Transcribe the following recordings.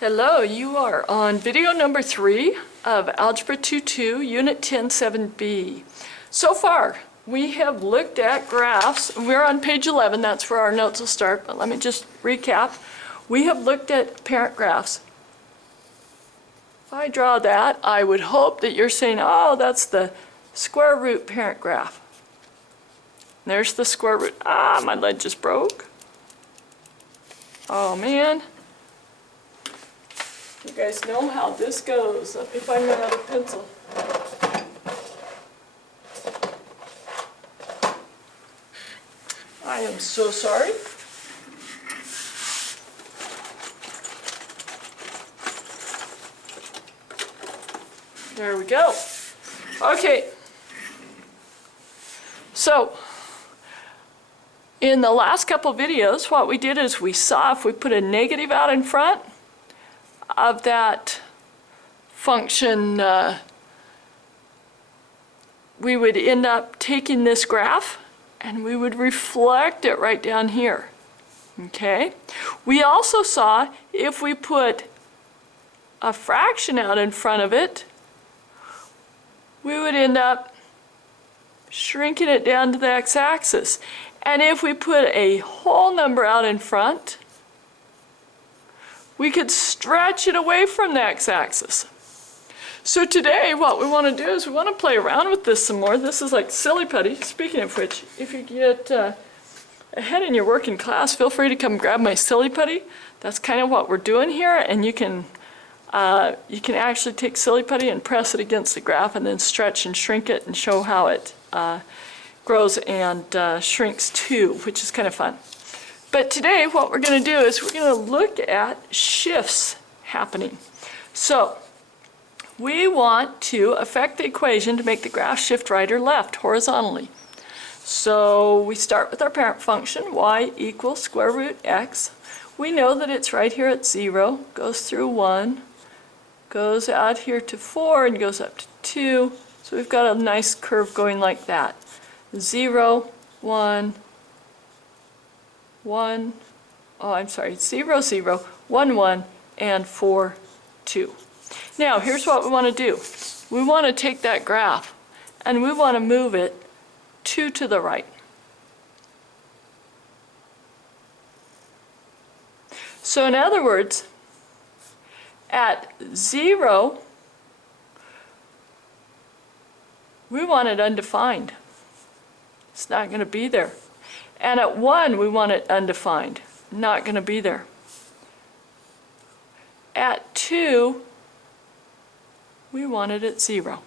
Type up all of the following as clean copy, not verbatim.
Hello, you are on video number 3 of Algebra 2-2, Unit 10, 7b. So far, we have looked at graphs. We're on page 11, that's where our notes will start, but let me just recap. We have looked at parent graphs. If I draw that, I would hope that you're saying, oh, that's the square root parent graph. There's the square root. Ah, my lead just broke. Oh, man. You guys know how this goes. Let me find my other pencil. I am so sorry. There we go. Okay. So, in the last couple videos, what we did is we saw if we put a negative out in front of that function, we would end up taking this graph and we would reflect it right down here. Okay? We also saw if we put a fraction out in front of it, we would end up shrinking it down to the x-axis. And if we put a whole number out in front, we could stretch it away from the x-axis. So today what we want to do is we want to play around with this some more. This is like silly putty. Speaking of which, if you get ahead in your work in class, feel free to come grab my silly putty. That's kind of what we're doing here, and you can actually take silly putty and press it against the graph and then stretch and shrink it and show how it grows and shrinks too, which is kind of fun. But today what we're going to do is we're going to look at shifts happening. So we want to affect the equation to make the graph shift right or left horizontally. So we start with our parent function, y equals square root x. We know that it's right here at 0, goes through 1, goes out here to 4, and goes up to 2. So we've got a nice curve going like that. 0, 1, 1, oh, I'm sorry, 0, 0, 1, 1, and 4, 2. Now, here's what we want to do. We want to take that graph, and we want to move it 2 to the right. So in other words, at 0, we want it undefined. It's not going to be there. And at 1, we want it undefined. Not going to be there. At 2, we want it at 0.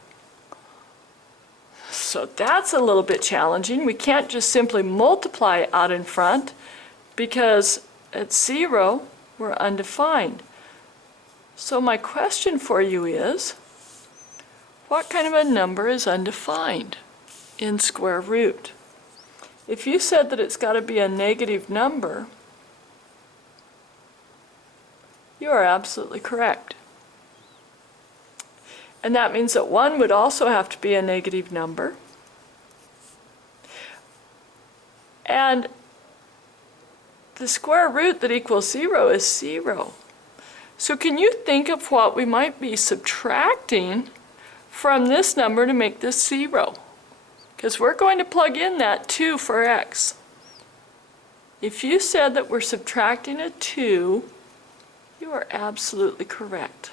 So that's a little bit challenging. We can't just simply multiply out in front because at 0, we're undefined. So my question for you is, what kind of a number is undefined in square root? If you said that it's got to be a negative number, you are absolutely correct. And that means that 1 would also have to be a negative number. And the square root that equals 0 is 0. So can you think of what we might be subtracting from this number to make this 0? Because we're going to plug in that 2 for x. If you said that we're subtracting a 2, you are absolutely correct.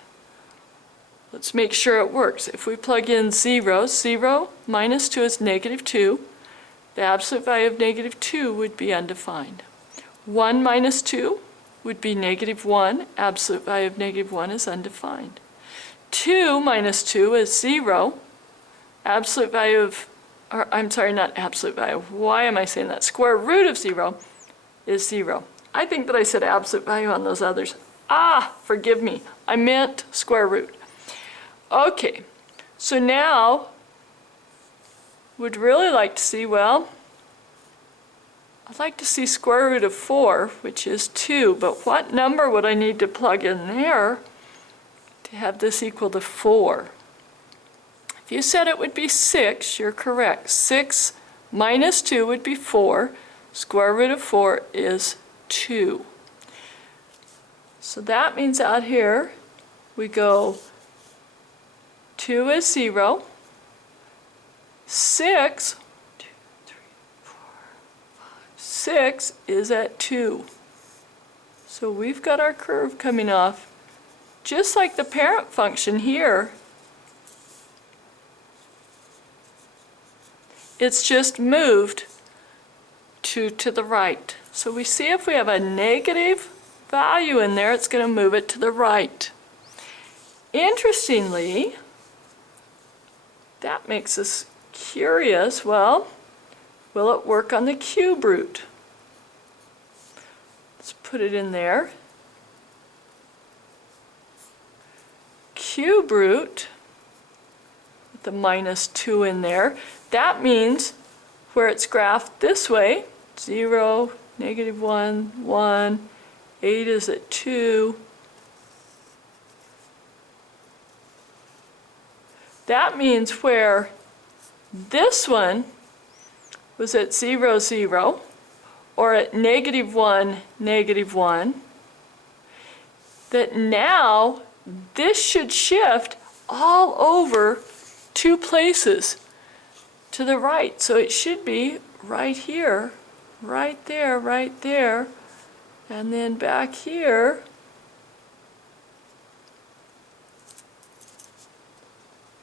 Let's make sure it works. If we plug in 0, 0 minus 2 is negative 2. The absolute value of negative 2 would be undefined. 1 minus 2 would be negative 1. Absolute value of negative 1 is undefined. 2 minus 2 is 0. Absolute value of, or I'm sorry, not absolute value. Why am I saying that? Square root of 0 is 0. I think that I said absolute value on those others. Ah, forgive me. I meant square root. Okay, so now would really like to see, well, I'd like to see square root of 4, which is 2, but what number would I need to plug in there to have this equal to 4? If you said it would be 6, you're correct. 6 minus 2 would be 4. Square root of 4 is 2. So that means out here we go 2 is 0, 6, 2, 3, 4, 5, 6 is at 2. So we've got our curve coming off just like the parent function here. It's just moved 2 to the right. So we see if we have a negative value in there, it's going to move it to the right. Interestingly, that makes us curious. Well, will it work on the cube root? Let's put it in there. Cube root, with the -2 in there, that means where it's graphed this way, 0, -1, 1, 8 is at 2. That means where this one was at 0, 0, or at -1, -1, that now this should shift all over 2 places to the right. So it should be right here, right there, and then back here.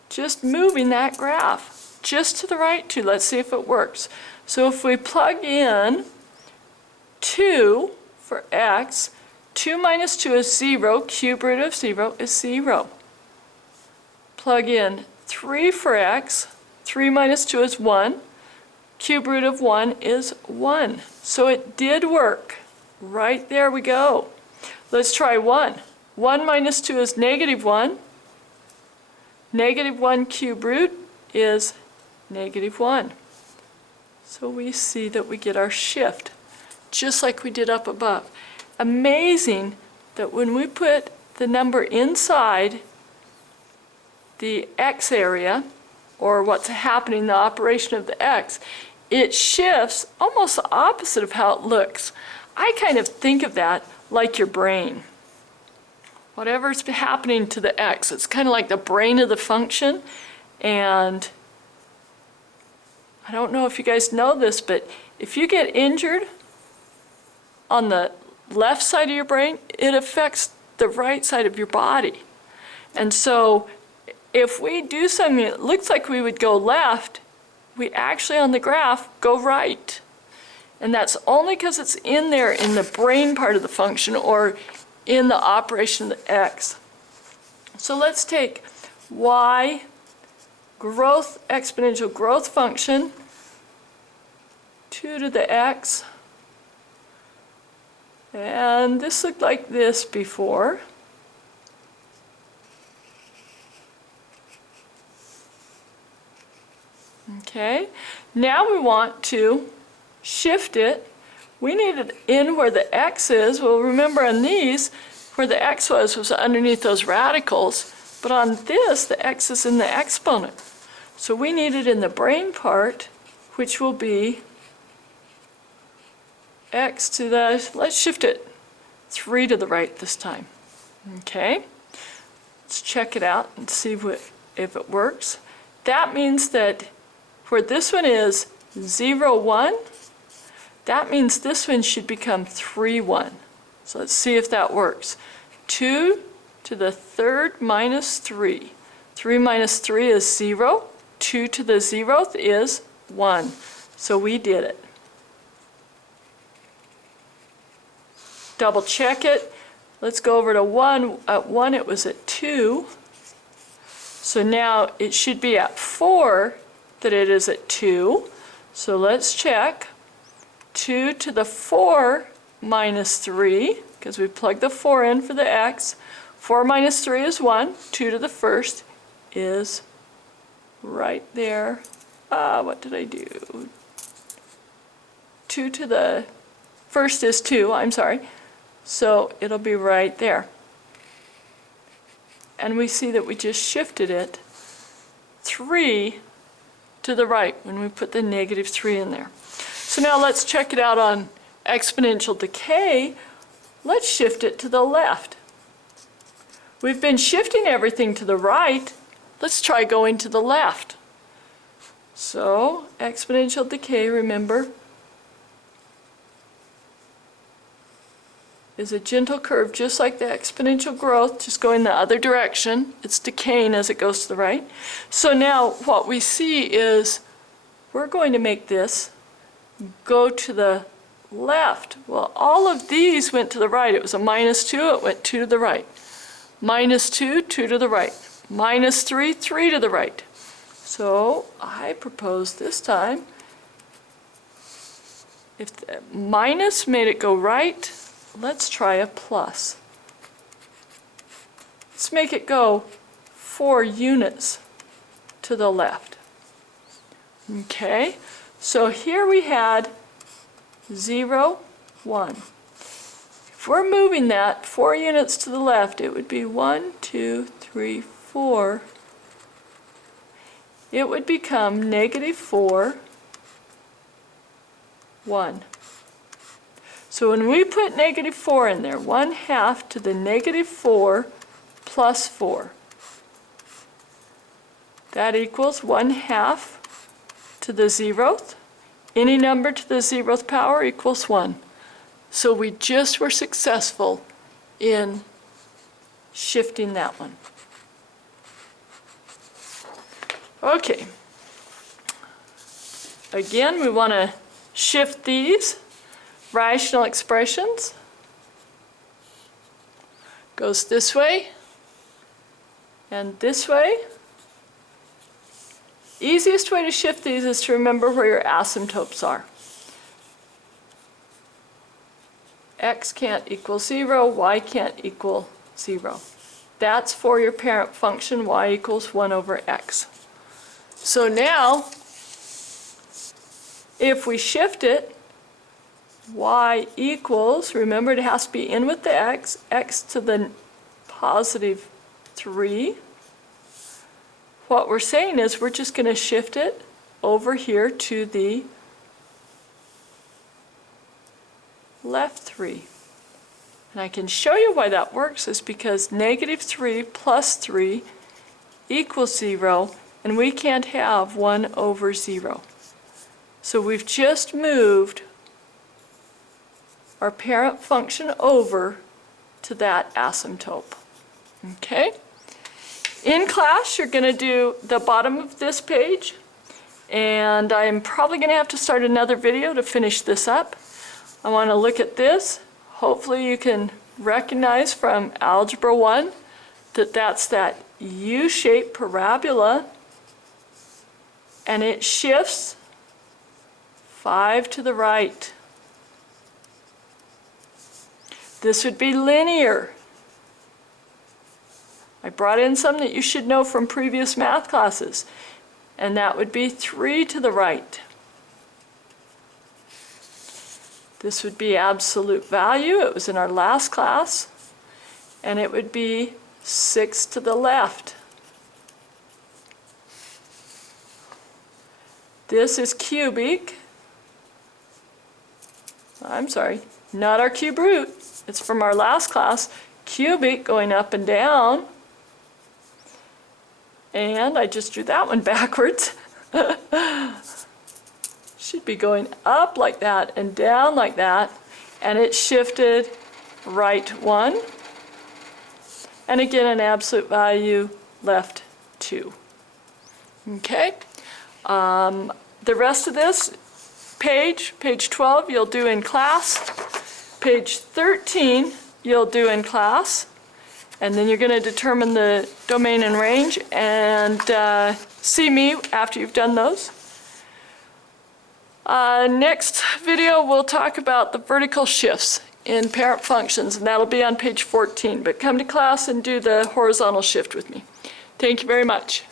Just moving that graph just to the right too. Let's see if it works. So if we plug in 2 for x, 2 minus 2 is 0, cube root of 0 is 0. Plug in 3 for x, 3 minus 2 is 1, cube root of 1 is 1. So it did work. Right there we go. Let's try 1. 1 minus 2 is -1. -1 cube root is -1. So we see that we get our shift, just like we did up above. Amazing that when we put the number inside the x area, or what's happening, the operation of the x, it shifts almost the opposite of how it looks. I kind of think of that like your brain. Whatever's happening to the x, it's kind of like the brain of the function. And I don't know if you guys know this, but if you get injured on the left side of your brain, it affects the right side of your body. And so if we do something that looks like we would go left, we actually on the graph go right. And that's only because it's in there in the brain part of the function, or in the operation of the x. So let's take y growth, exponential growth function, 2 to the x. And this looked like this before. Okay, now we want to shift it. We need it in where the x is. Well, remember on these, where the x was underneath those radicals, but on this, the x is in the exponent. So we need it in the brain part, which will be x to the, let's shift it 3 to the right this time. Okay, let's check it out and see if it works. That means that where this one is 0, 1, that means this one should become 3, 1. So let's see if that works. 2 to the third minus 3. 3 minus 3 is 0. 2 to the 0th is 1. So we did it. Double check it. Let's go over to 1. At 1 it was at 2. So now it should be at 4 that it is at 2. So let's check. 2 to the 4 minus 3, because we plugged the 4 in for the x. 4 minus 3 is 1. 2 to the first is right there. What did I do? 2 to the first is 2, I'm sorry. So it'll be right there. And we see that we just shifted it 3 to the right when we put the -3 in there. So now let's check it out on exponential decay. let's shift it to the left. We've been shifting everything to the right. Let's try going to the left. So, exponential decay, remember, is a gentle curve just like the exponential growth, just going the other direction. It's decaying as it goes to the right. So now what we see is we're going to make this go to the left. Well, all of these went to the right. It was a -2, it went 2 to the right. -2, 2 to the right. -3, 3 to the right. So I propose this time, if the minus made it go right, let's try a plus. Let's make it go 4 units to the left. Okay, so here we had 0, 1. If we're moving that 4 units to the left, it would be 1, 2, 3, 4. It would become -4, 1. So when we put -4 in there, 1/2 to the -4 plus 4. That equals 1/2 to the 0th. Any number to the 0th power equals 1. So we just were successful in shifting that one. Okay. Again, we want to shift these rational expressions. Goes this way and this way. Easiest way to shift these is to remember where your asymptotes are. X can't equal 0, y can't equal 0. That's for your parent function, y equals 1 over x. So now, if we shift it, y equals, remember it has to be in with the x, x to the +3. What we're saying is we're just going to shift it over here to the left 3. And I can show you why that works is because -3 plus 3 equals 0, and we can't have 1 over 0. So we've just moved our parent function over to that asymptote. Okay? In class, you're going to do the bottom of this page, and I'm probably going to have to start another video to finish this up. I want to look at this. Hopefully you can recognize from Algebra 1 that that's that U-shaped parabola, and it shifts 5 to the right. This would be linear. I brought in some that you should know from previous math classes, and that would be 3 to the right. This would be absolute value. It was in our last class, and it would be 6 to the left. This is cubic. I'm sorry, not our cube root. It's from our last class. Cubic going up and down. And I just drew that one backwards. Should be going up like that and down like that. And it shifted right 1. And again, an absolute value, left 2. Okay? The rest of this page 12, you'll do in class. Page 13, you'll do in class. And then you're going to determine the domain and range and see me after you've done those. Next video, we'll talk about the vertical shifts in parent functions, and that'll be on page 14. But come to class and do the horizontal shift with me. Thank you very much.